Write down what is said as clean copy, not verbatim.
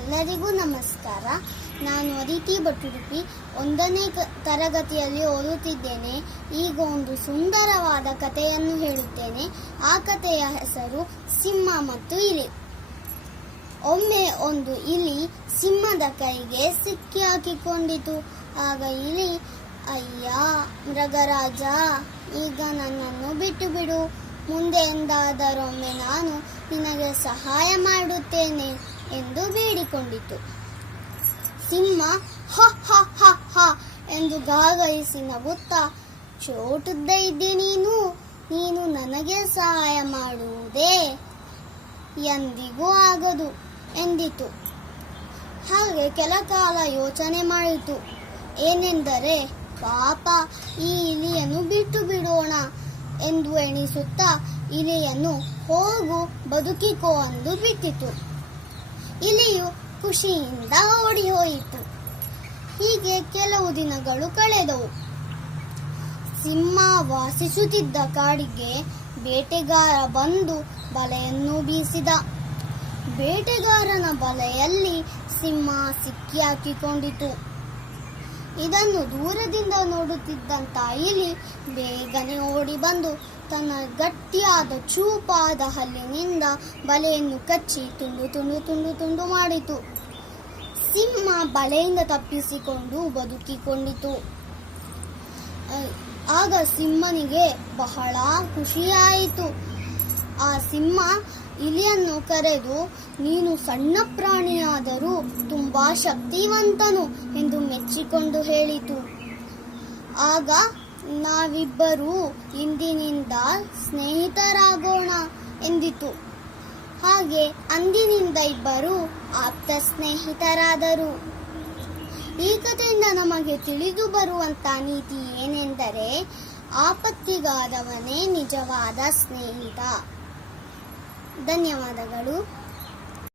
ಎಲ್ಲರಿಗೂ ನಮಸ್ಕಾರ. ನಾನು ಅದಿತಿ ಭಟ್ಟುಡುಪಿ 1ನೇ ತರಗತಿಯಲ್ಲಿ ಓದುತ್ತಿದ್ದೇನೆ. ಈಗ ಒಂದು ಸುಂದರವಾದ ಕಥೆಯನ್ನು ಹೇಳುತ್ತೇನೆ. ಆ ಕಥೆಯ ಹೆಸರು ಸಿಂಹ ಮತ್ತು ಇಲಿ. ಒಮ್ಮೆ ಒಂದು ಇಲಿ ಸಿಂಹದ ಕೈಗೆ ಸಿಕ್ಕಿ ಹಾಕಿಕೊಂಡಿತು. ಆಗ ಇಲಿ, ಅಯ್ಯ ಮೃಗರಾಜ, ಈಗ ನನ್ನನ್ನು ಬಿಟ್ಟು ಬಿಡು. ಮುಂದೆ ಎಂದಾದರೊಮ್ಮೆ ನಾನು ನಿನಗೆ ಸಹಾಯ ಮಾಡುತ್ತೇನೆ ಎಂದು ಬೇಡಿಕೊಂಡಿತು. ಸಿಂಹ ಹ ಹ ಹ ಹ ಎಂದು ಗಾಗರಿಸಿ ನಗುತ್ತಾ, ಚೋಟುದ್ದ ಇದ್ದೆ ನೀನು ನನಗೆ ಸಹಾಯ ಮಾಡುವುದೇ? ಎಂದಿಗೂ ಆಗದು ಎಂದಿತು. ಹಾಗೆ ಕೆಲ ಕಾಲ ಯೋಚನೆ ಮಾಡಿತು. ಏನೆಂದರೆ, ಪಾಪ ಈ ಇಲಿಯನ್ನು ಬಿಟ್ಟು ಬಿಡೋಣ ಎಂದು ಎಣಿಸುತ್ತಾ ಇಲಿಯನ್ನು ಹೋಗು ಬದುಕಿಕೋ ಎಂದು ಬಿಟ್ಟಿತು. ಇಲಿಯು ಖುಷಿಯಿಂದ ಓಡಿ ಹೋಯಿತು. ಹೀಗೆ ಕೆಲವು ದಿನಗಳು ಕಳೆದವು. ಸಿಂಹ ವಾಸಿಸುತ್ತಿದ್ದ ಕಾಡಿಗೆ ಬೇಟೆಗಾರ ಬಂದು ಬಲೆಯನ್ನು ಬೀಸಿದ. ಬೇಟೆಗಾರನ ಬಲೆಯಲ್ಲಿ ಸಿಂಹ ಸಿಕ್ಕಿ ಹಾಕಿಕೊಂಡಿತು. ಇದನ್ನು ದೂರದಿಂದ ನೋಡುತ್ತಿದ್ದಂತ ಇಲಿ ಬೇಗನೆ ಓಡಿ ಬಂದು ತನ್ನ ಗಟ್ಟಿಯಾದ ಚೂಪಾದ ಹಲ್ಲಿನಿಂದ ಬಲೆಯನ್ನು ಕಚ್ಚಿ ತುಂಡು ಮಾಡಿತು. ಸಿಂಹ ಬಲೆಯಿಂದ ತಪ್ಪಿಸಿಕೊಂಡು ಬದುಕಿಕೊಂಡಿತು. ಆಗ ಸಿಂಹನಿಗೆ ಬಹಳ ಖುಷಿಯಾಯಿತು. ಆ ಸಿಂಹ ಇಲಿಯನ್ನು ಕರೆದು, ನೀನು ಸಣ್ಣ ಪ್ರಾಣಿಯಾದರೂ ತುಂಬಾ ಶಕ್ತಿವಂತನು ಎಂದು ಮೆಚ್ಚಿಕೊಂಡು ಹೇಳಿತು. ಆಗ ನಾವಿಬ್ಬರೂ ಇಂದಿನಿಂದ ಸ್ನೇಹಿತರಾಗೋಣ ಎಂದಿತು. ಹಾಗೆ ಅಂದಿನಿಂದ ಇಬ್ಬರು ಆಪ್ತ ಸ್ನೇಹಿತರಾದರು. ಈ ಕಥೆಯಿಂದ ನಮಗೆ ತಿಳಿದು ಬರುವಂತ ನೀತಿ ಏನೆಂದರೆ, ಆಪತ್ತಿಗಾದವನೇ ನಿಜವಾದ ಸ್ನೇಹಿತ. ಧನ್ಯವಾದಗಳು.